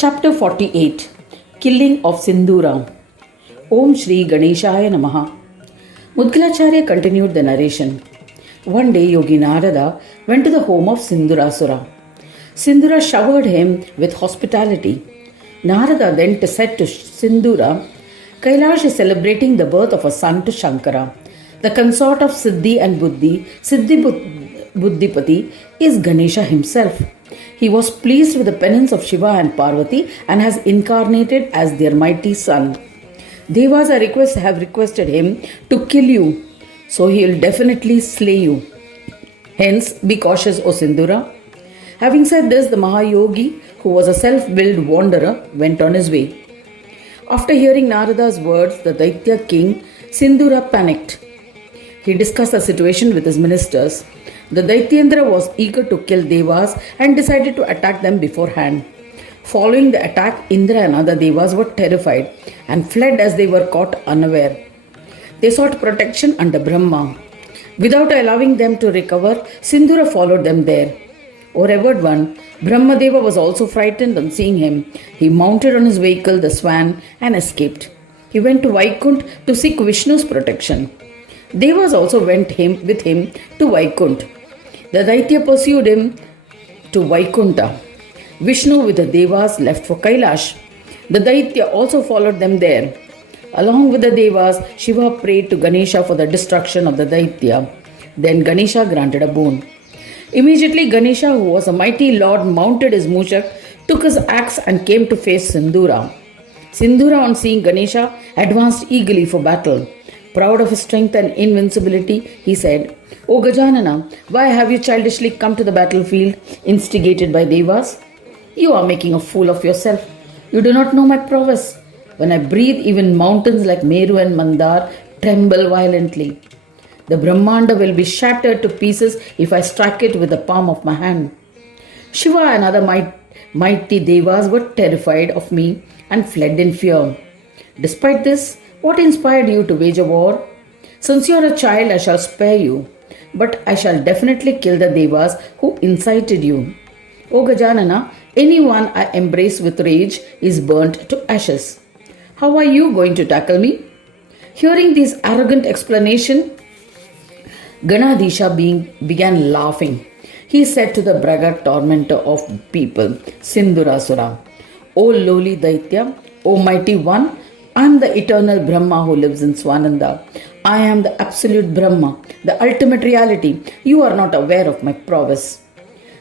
Chapter 48 Killing of Sindura. Om Shri Ganeshaya Namaha. Mudgalacharya continued the narration. One day Yogi Narada went to the home of Sindurasura. Sindura showered him with hospitality. Narada then said to Sindura, Kailash is celebrating the birth of a son to Shankara. The consort of Siddhi and Buddhi, Buddhipati, is Ganesha himself. He was pleased with the penance of Shiva and Parvati and has incarnated as their mighty son. Devas have requested him to kill you, so he will definitely slay you. Hence, be cautious, O Sindura. Having said this, the Mahayogi, who was a self-willed wanderer, went on his way. After hearing Narada's words, the Daitya king Sindura panicked. He discussed the situation with his ministers. The Daityendra was eager to kill Devas and decided to attack them beforehand. Following the attack, Indra and other Devas were terrified and fled as they were caught unaware. They sought protection under Brahma. Without allowing them to recover, Sindura followed them there. O revered one, Brahmadeva was also frightened on seeing him. He mounted on his vehicle, the swan, and escaped. He went to Vaikunt to seek Vishnu's protection. Devas also went with him to Vaikunt. The Daitya pursued him to Vaikunta. Vishnu with the Devas left for Kailash. The Daitya also followed them there. Along with the Devas, Shiva prayed to Ganesha for the destruction of the Daitya. Then Ganesha granted a boon. Immediately Ganesha, who was a mighty lord, mounted his mushak, took his axe and came to face Sindura. Sindura, on seeing Ganesha, advanced eagerly for battle. Proud of his strength and invincibility, he said, O Gajanana, why have you childishly come to the battlefield, instigated by Devas? You are making a fool of yourself. You do not know my prowess. When I breathe, even mountains like Meru and Mandar tremble violently. The Brahmanda will be shattered to pieces if I strike it with the palm of my hand. Shiva and other mighty Devas were terrified of me and fled in fear. Despite this, what inspired you to wage a war? Since you are a child, I shall spare you, but I shall definitely kill the Devas who incited you. O Gajanana, anyone I embrace with rage is burnt to ashes. How are you going to tackle me? Hearing this arrogant explanation, Ganadisha began laughing. He said to the braggart tormentor of people, Sindurasura, O lowly Daitya, O mighty one, I am the eternal Brahma who lives in Swananda. I am the absolute Brahma, the ultimate reality. You are not aware of my prowess.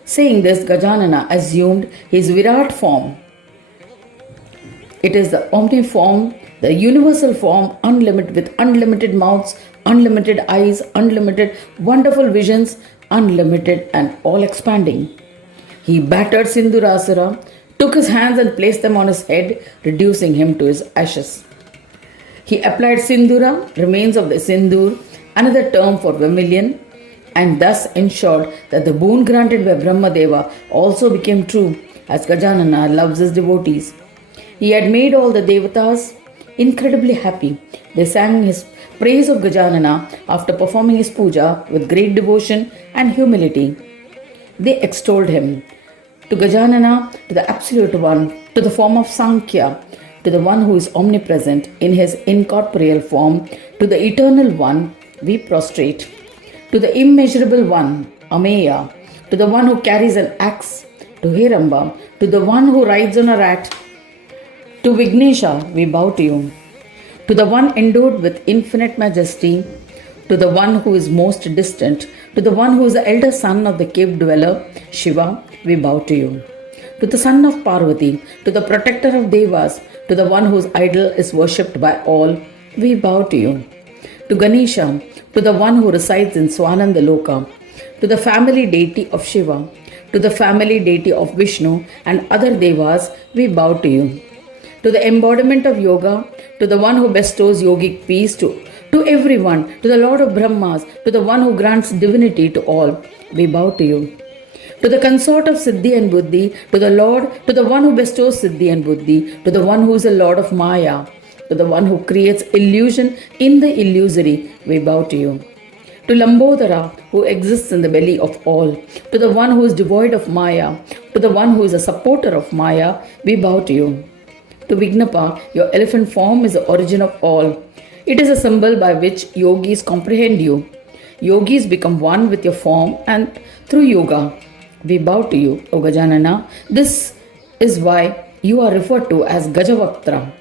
Saying this, Gajanana assumed his Virat form. It is the omniform, the universal form, with unlimited mouths, unlimited eyes, unlimited wonderful visions, unlimited and all expanding. He battered Sindurasura, took his hands and placed them on his head, reducing him to his ashes. He applied Sindura, remains of the Sindur, another term for vermilion, and thus ensured that the boon granted by Brahmadeva also became true, as Gajanana loves his devotees. He had made all the Devatas incredibly happy. They sang his praise of Gajanana after performing his puja with great devotion and humility. They extolled him. To Gajanana, to the Absolute One, to the form of Sankhya, to the One who is omnipresent in his incorporeal form, to the Eternal One, we prostrate. To the Immeasurable One, Ameya, to the One who carries an axe, to Hiramba, to the One who rides on a rat, to Vignesha, we bow to you. To the One endowed with infinite majesty, to the One who is most distant, to the One who is the elder son of the cave dweller, Shiva, we bow to you. To the son of Parvati, to the protector of Devas, to the one whose idol is worshipped by all, we bow to you. To Ganesha, to the one who resides in Swananda Loka, to the family deity of Shiva, to the family deity of Vishnu and other Devas, we bow to you. To the embodiment of yoga, to the one who bestows yogic peace to everyone, to the Lord of Brahmas, to the one who grants divinity to all, we bow to you. To the consort of Siddhi and Buddhi, to the one who bestows Siddhi and Buddhi, to the one who is the Lord of Maya, to the one who creates illusion in the illusory, we bow to you. To Lambodara, who exists in the belly of all, to the one who is devoid of Maya, To the one who is a supporter of Maya, we bow to you. To Vignapa, your elephant form is the origin of all. It is a symbol by which yogis comprehend you. Yogis become one with your form and through yoga. We bow to you, O Gajanana. This is why you are referred to as Gajavaktra.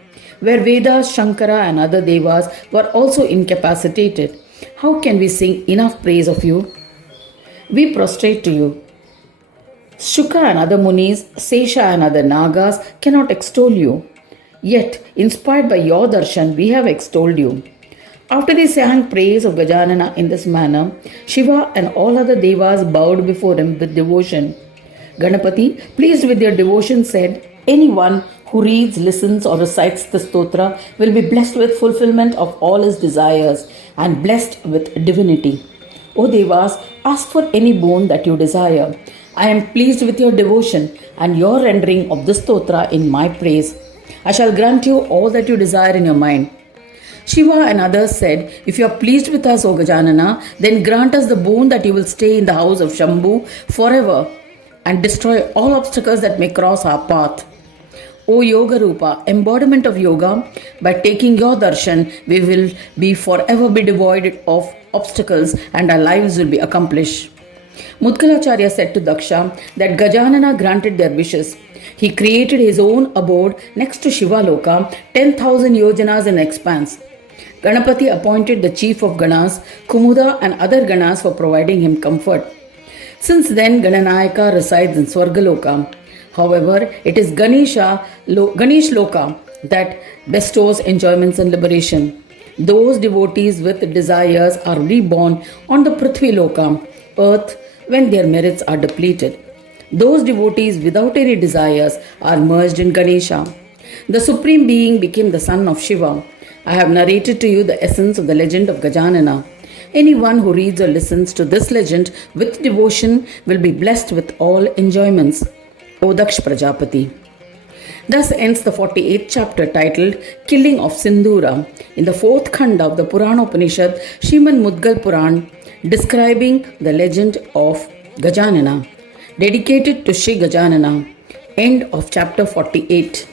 Where Vedas, Shankara and other devas were also incapacitated, how can we sing enough praise of you? We prostrate to you. Shuka and other munis, Sesha and other nagas cannot extol you. Yet, inspired by your darshan, we have extolled you. After they sang praise of Gajanana in this manner, Shiva and all other devas bowed before him with devotion. Ganapati, pleased with their devotion, said, anyone who reads, listens or recites the stotra will be blessed with fulfillment of all his desires and blessed with divinity. O Devas, ask for any boon that you desire. I am pleased with your devotion and your rendering of the stotra in my praise. I shall grant you all that you desire in your mind. Shiva and others said, if you are pleased with us, O Gajanana, then grant us the boon that you will stay in the house of Shambhu forever and destroy all obstacles that may cross our path. O Yoga Rupa, embodiment of yoga, by taking your darshan, we will be forever be devoid of obstacles and our lives will be accomplished. Mudgalacharya said to Daksha that Gajanana granted their wishes. He created his own abode next to Shiva Loka, 10,000 yojanas in expanse. Ganapati appointed the chief of Ganas, Kumuda and other Ganas for providing him comfort. Since then, Gananayaka resides in Swargaloka. However, it is Ganesh Loka that bestows enjoyments and liberation. Those devotees with desires are reborn on the Prithvi Loka, earth, when their merits are depleted. Those devotees without any desires are merged in Ganesha. The Supreme Being became the son of Shiva. I have narrated to you the essence of the legend of Gajanana. Anyone who reads or listens to this legend with devotion will be blessed with all enjoyments. O Daksh Prajapati. Thus ends the 48th chapter titled Killing of Sindura in the 4th Khanda of the Puran Upanishad Srimad Mudgal Purana, describing the legend of Gajanana. Dedicated to Shri Gajanana. End of chapter 48.